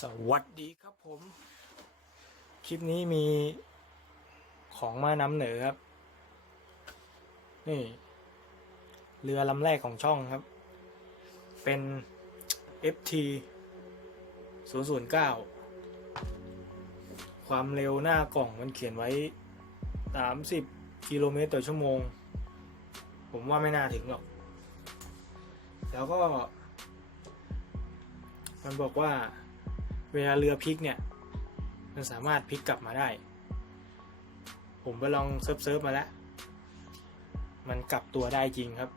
สวัสดีครับผม คลิปนี้มีของมานำเหนือครับ นี่ เรือลำแรกของช่องครับ เป็น FT 009 ความเร็วหน้ากล่องมันเขียนไว้ 30 กิโลเมตรต่อชั่วโมง ผมว่าไม่น่าถึงหรอก แล้วก็ มันบอกว่า เวลาเรือพลิกเนี่ย มันสามารถพลิกกลับมาได้ ผมไปลองเซิร์ฟเซิร์ฟมาแล้ว มันกลับตัวได้จริงครับ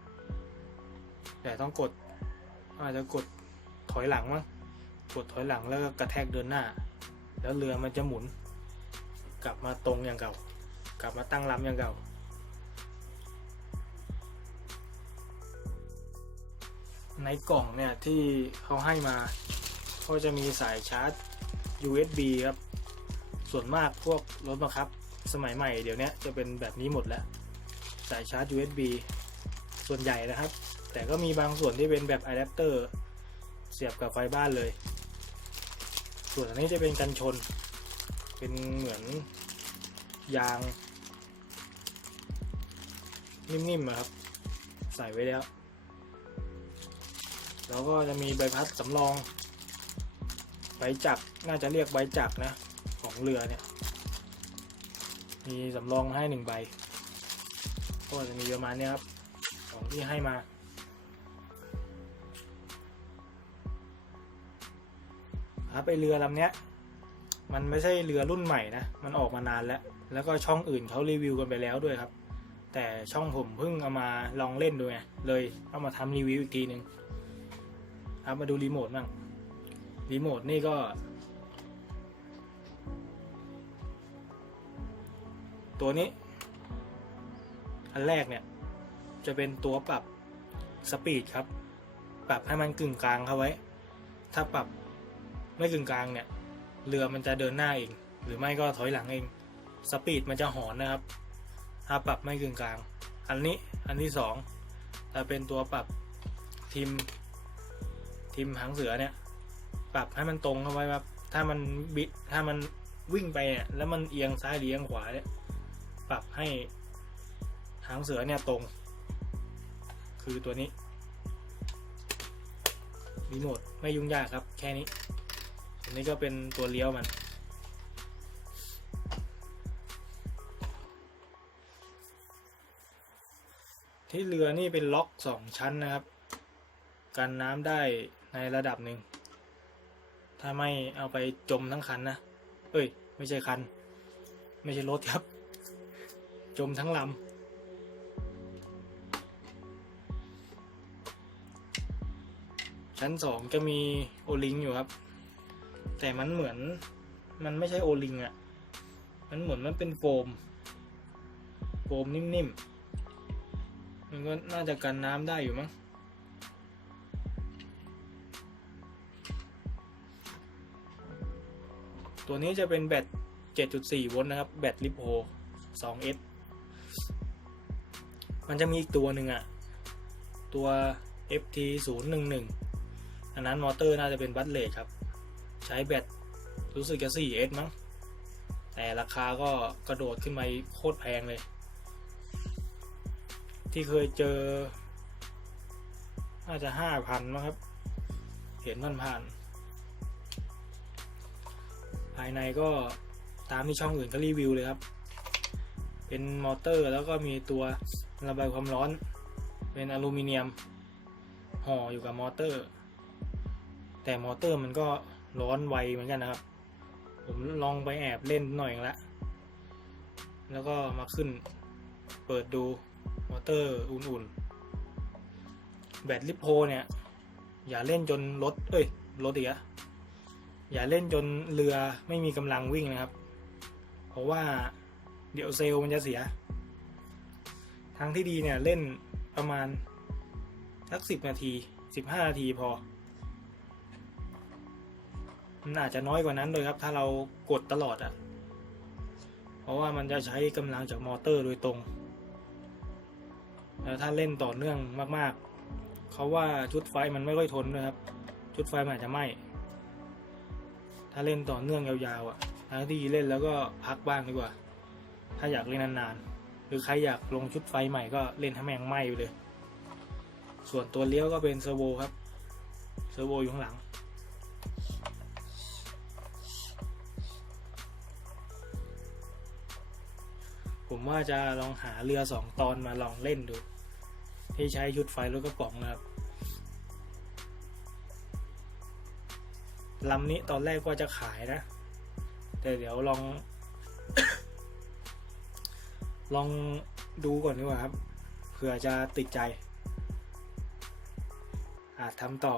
แต่ต้องกด อาจจะกดถอยหลังมั้งกดถอยหลังแล้วก็กระแทกเดินหน้า แล้วเรือมันจะหมุน กลับมาตรงอย่างเก่า กลับมาตั้งลำอย่างเก่าในกล่องเนี่ยที่เขาให้มา ก็จะมีสายชาร์จ USB ครับ ส่วนมากพวกรถบังคับ สมัยใหม่เดี๋ยวนี้จะเป็นแบบนี้หมดแล้ว สายชาร์จ USB ส่วนใหญ่นะครับ แต่ก็มีบางส่วนที่เป็นแบบอะแดปเตอร์เสียบกับไฟบ้านเลย ส่วนอันนี้จะเป็นกันชน เป็นเหมือนยาง นิ่มๆอะครับ ใส่ไว้แล้ว แล้วก็จะมีใบพัดสำรอง ใบจักรน่าจะเรียกใบจักรนะ ของเรือเนี่ย มีสำรองให้หนึ่งใบก็จะมีประมาณเนี้ยครับ ของที่ให้มา ครับไปเรือลำเนี้ย มันไม่ใช่เรือรุ่นใหม่นะ มันออกมานานแล้ว แล้วก็ช่องอื่นเขารีวิวกันไปแล้วด้วยครับ แต่ช่องผมเพิ่งเอามาลองเล่นดูไง เลยเอามาทำรีวิวอีกทีหนึ่งครับมาดูรีโมทบ้าง รีโมทนี่ก็ ตัวนี้ อันแรกเนี่ย จะเป็นตัวปรับสปีดครับ ปรับให้มันกึ่งกลางเข้าไว้ ถ้าปรับไม่กึ่งกลางเนี่ย เรือมันจะเดินหน้าเอง หรือไม่ก็ถอยหลังเอง สปีดมันจะหอนนะครับ ถ้าปรับไม่กึ่งกลาง อันนี้อันที่สองจะเป็นตัวปรับทิมทิมหางเสือเนี่ย ปรับให้มันตรงเข้าไว้ครับถ้ามันบิดถ้ามันวิ่งไปเนี่ย แล้วมันเอียงซ้ายหรือเอียงขวาเนี่ยปรับให้หางเสือเนี่ยตรง คือตัวนี้รีโมทไม่ยุ่งยากครับ แค่นี้อันนี้ก็เป็นตัวเลี้ยวมัน ที่เรือนี่เป็นล็อกสองชั้นนะครับ กันน้ำได้ในระดับหนึ่ง ถ้าไม่เอาไปจมทั้งคันนะ เอ้ย ไม่ใช่คัน ไม่ใช่รถครับ จมทั้งลำชั้นสองจะมีโอลิงอยู่ครับ แต่มันเหมือนมันไม่ใช่โอลิงอะ่ะ มันเหมือนมันเป็นโฟม โฟมนิ่มๆ มันก็น่าจะกันน้ำได้อยู่มั้ง ตัวนี้จะเป็นแบต 7.4 โวลต์นะครับ แบตลิโพ 2S มันจะมีอีกตัวหนึ่งอะตัว FT 0 1 1อันนั้นมอเตอร์น่าจะเป็นบัตเลทครับ ใช้แบตรู้สึกจะ 4S มั้ง แต่ราคาก็กระโดดขึ้นมาโคตรแพงเลย ที่เคยเจอ น่าจะ 5,000มั้งครับ เห็นมันผ่านๆ ภายในก็ตามที่ช่องอื่นก็รีวิวเลยครับ เป็นมอเตอร์แล้วก็มีตัวระบายความร้อน เป็นอลูมิเนียมห่ออยู่กับมอเตอร์ แต่มอเตอร์มันก็ร้อนไวเหมือนกันนะครับ ผมลองไปแอบเล่นหน่อยละแล้วก็มาขึ้นเปิดดูมอเตอร์อุ่นๆ แบตลิโพเนี่ย อย่าเล่นจนรถเอ้ยรถอีกอะ อย่าเล่นจนเรือไม่มีกำลังวิ่งนะครับ เพราะว่าเดี๋ยวเซลล์มันจะเสีย ทางที่ดีเนี่ยเล่นประมาณสักสิบนาทีสิบห้านาทีพอ มันอาจจะน้อยกว่านั้นเลยครับ ถ้าเรากดตลอดอะ่ะ เพราะว่ามันจะใช้กำลังจากมอเตอร์โดยตรง แล้วถ้าเล่นต่อเนื่องมากๆ เขาว่าชุดไฟมันไม่ค่อยทนด้วยครับ ชุดไฟมันอาจจะไหม้ ถ้าเล่นต่อเนื่องยาวๆอะทั้งที่เล่นแล้วก็พักบ้างดีกว่า ถ้าอยากเล่นนานๆ หรือใครอยากลงชุดไฟใหม่ก็เล่นทั้แมงไหม้ไปเลย ส่วนตัวเลี้ยวก็เป็นเซอร์โวครับ เซอร์โวอยู่ข้างหลัง ผมว่าจะลองหาเรือสองตอนมาลองเล่นดู ที่ใช้ชุดไฟรถกระป๋องนะครับ ลำนี้ตอนแรกว่าจะขายนะ แต่เดี๋ยวลอง ลองดูก่อนดีกว่าครับ เผื่อจะติดใจ อาจทำต่อ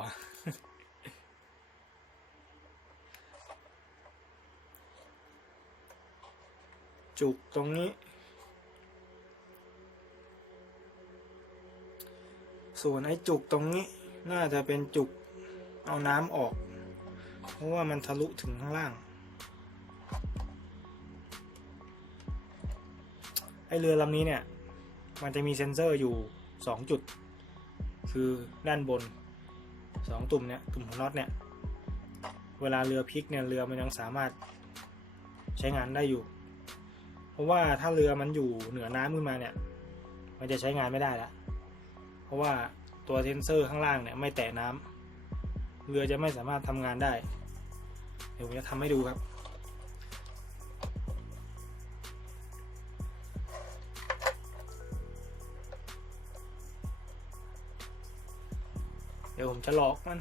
จุกตรงนี้ ส่วนไอ้จุกตรงนี้ น่าจะเป็นจุกเอาน้ำออก เพราะว่ามันทะลุถึงข้างล่าง ไอเรือลำนี้เนี่ย มันจะมีเซ็นเซอร์อยู่สองจุด คือด้านบนสองตุ่มเนี่ยตุ่มของน็อตเนี่ย เวลาเรือพลิกเนี่ยเรือมันยังสามารถใช้งานได้อยู่ เพราะว่าถ้าเรือมันอยู่เหนือน้ำขึ้นมาเนี่ย มันจะใช้งานไม่ได้ละเพราะว่าตัวเซ็นเซอร์ข้างล่างเนี่ยไม่แตะน้ำเรือจะไม่สามารถทำงานได้ ดี๋ยวผมจะทำให้ดูครับ เดี๋ยวผมจะหลอกมัน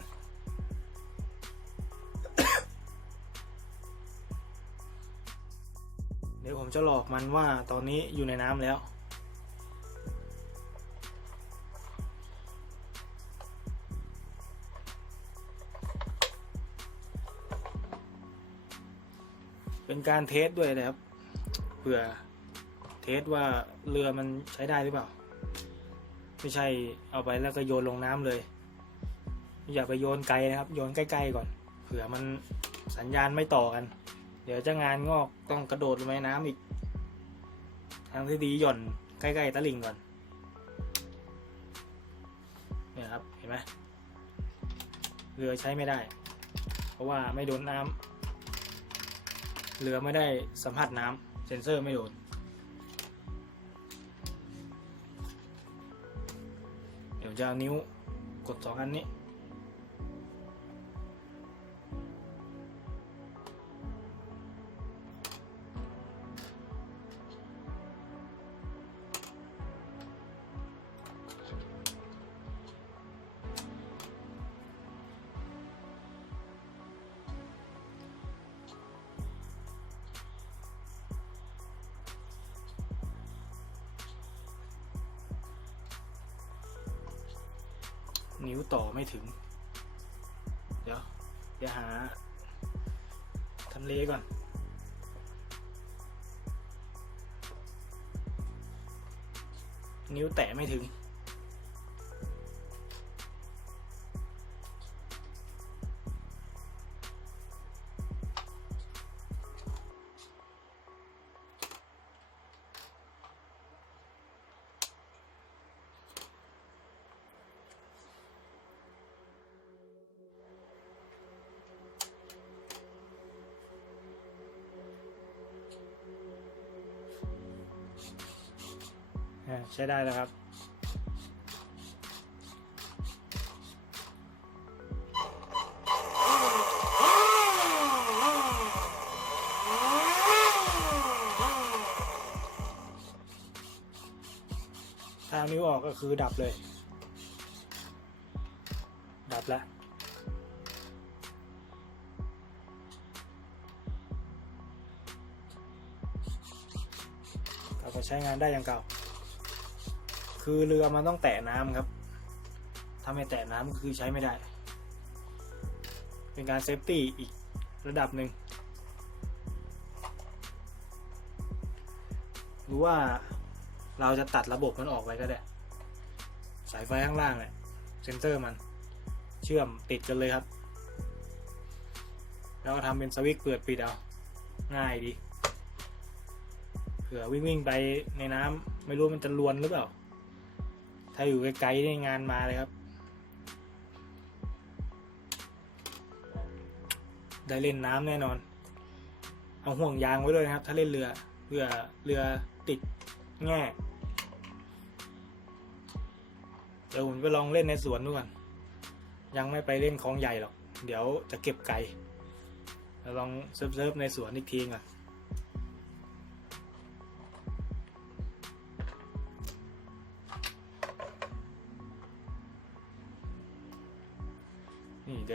เดี๋ยวผมจะหลอกมันว่าตอนนี้อยู่ในน้ำแล้ว เป็นการเทสด้วยนะครับเผื่อเทสว่าเรือมันใช้ได้หรือเปล่า ไม่ใช่เอาไปแล้วก็โยนลงน้ำเลย อย่าไปโยนไกลนะครับ โยนใกล้ๆก่อน เผื่อมันสัญญาณไม่ต่อกัน เดี๋ยวจะงานงอกต้องกระโดดลงไปในน้ำอีก ทางที่ดีหย่อนใกล้ๆตะลิ่งก่อนเนี่ยครับเห็นไหมเรือใช้ไม่ได้ เพราะว่าไม่โดนน้ำ เรือไม่ได้สัมผัสน้ำเซ็นเซอร์ไม่โดนเดี๋ยวจะนิ้วกดสองอันนี้ นิ้วต่อไม่ถึง เดี๋ยว เดี๋ยวหาทำเลก่อน นิ้วแตะไม่ถึง ใช้ได้แล้วครับถ้าเอานิ้วออกก็คือดับเลย ดับแล้วกลับมาใช้งานได้อย่างเก่า คือเรือมันต้องแตะน้ำครับ ถ้าไม่แตะน้ำก็คือใช้ไม่ได้ เป็นการเซฟตี้อีกระดับหนึ่งหรือว่าเราจะตัดระบบมันออกไปก็ได้ สายไฟข้างล่างเนี่ยเซนเซอร์มันเชื่อมติดกันเลยครับ แล้วก็ทำเป็นสวิตช์เปิดปิดเอา ง่ายดีเผื่อวิ่งวิ่งไปในน้ำไม่รู้มันจะลวนหรือเปล่า ถ้าอยู่ไกลๆนี่งานมาเลยครับ ได้เล่นน้ำแน่นอน เอาห่วงยางไว้ด้วยนะครับ ถ้าเล่นเรือเรือเรือติดแง่เดี๋ยวผมไปลองเล่นในสวนดูก่อน ยังไม่ไปเล่นคลองใหญ่หรอก เดี๋ยวจะเก็บไก่แล้วลองเซิร์ฟในสวนอีกทีก่อน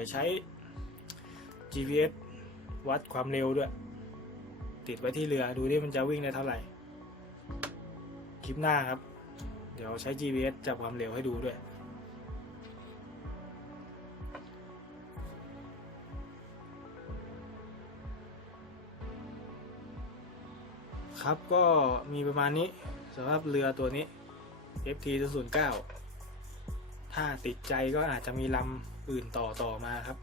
ยวใช้ GPS วัดความเร็วด้วย ติดไว้ที่เรือดูที่มันจะวิ่งได้เท่าไหร่ คลิปหน้าครับ เดี๋ยวใช้ GPS จับความเร็วให้ดูด้วย ครับก็มีประมาณนี้สำหรับเรือตัวนี้ FT 0 9ถ้าติดใจก็อาจจะมีลำ อื่นต่อต่อมาครับ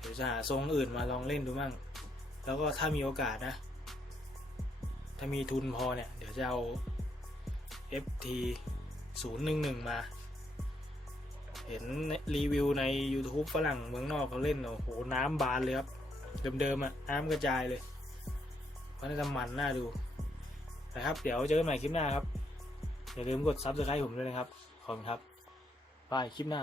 เดี๋ยวจะหาทรงอื่นมาลองเล่นดูมั่ง แล้วก็ถ้ามีโอกาสนะ ถ้ามีทุนพอเนี่ย เดี๋ยวจะเอา FT 011 มา เห็นรีวิวใน YouTube ฝรั่งเมืองนอกเขาเล่น โอ้โห น้ำบานเลยครับ เดิมๆอะน้ำกระจายเลยเพราะน่าจะมันน่าดู นะครับ เดี๋ยวเจอกันใหม่คลิปหน้าครับ อย่าลืมกด Subscribe ผมด้วยนะครับ ขอบคุณครับบายคลิปหน้า